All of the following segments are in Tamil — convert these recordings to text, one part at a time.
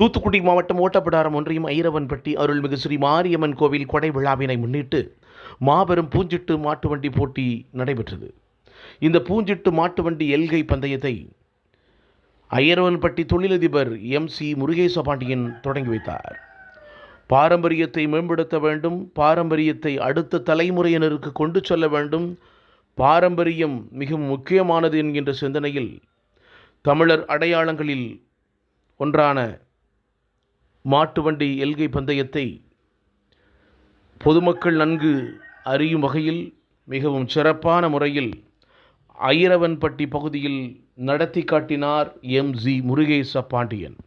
தூத்துக்குடி மாவட்டம் ஓட்டப்பிடாரம் ஒன்றியம் ஐரவன்பட்டி அருள்மிகு ஸ்ரீ மாரியம்மன் கோவில் கொடை விழாவினை முன்னிட்டு மாபெரும் பூஞ்சிட்டு மாட்டு வண்டி போட்டி நடைபெற்றது. இந்த பூஞ்சிட்டு மாட்டு வண்டி எல்கை பந்தயத்தை ஐரவன்பட்டி தொழிலதிபர் MC முருகேசபாண்டியன் தொடங்கி வைத்தார். பாரம்பரியத்தை மேம்படுத்த வேண்டும், பாரம்பரியத்தை அடுத்த தலைமுறையினருக்கு கொண்டு செல்ல வேண்டும், பாரம்பரியம் மிகவும் முக்கியமானது என்கின்ற சிந்தனையில் தமிழர் அடையாளங்களில் ஒன்றான மாட்டு வண்டி எல்கை பந்தயத்தை பொதுமக்கள் நன்கு அறியும் வகையில் மிகவும் சிறப்பான முறையில் ஐரவன்பட்டி பகுதியில் நடத்தி காட்டினார் MC முருகேசபாண்டியன்.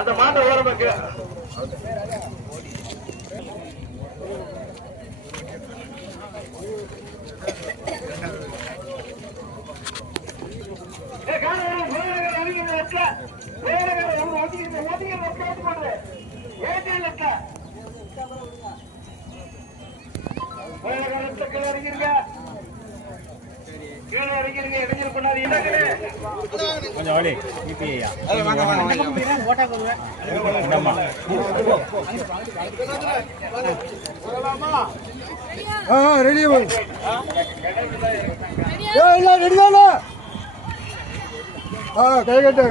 அந்த மாட்டை ஓரமாக்கு கொஞ்சம் வழி யூபிஐயா ரெடி ரெடி தானே கை கட்டு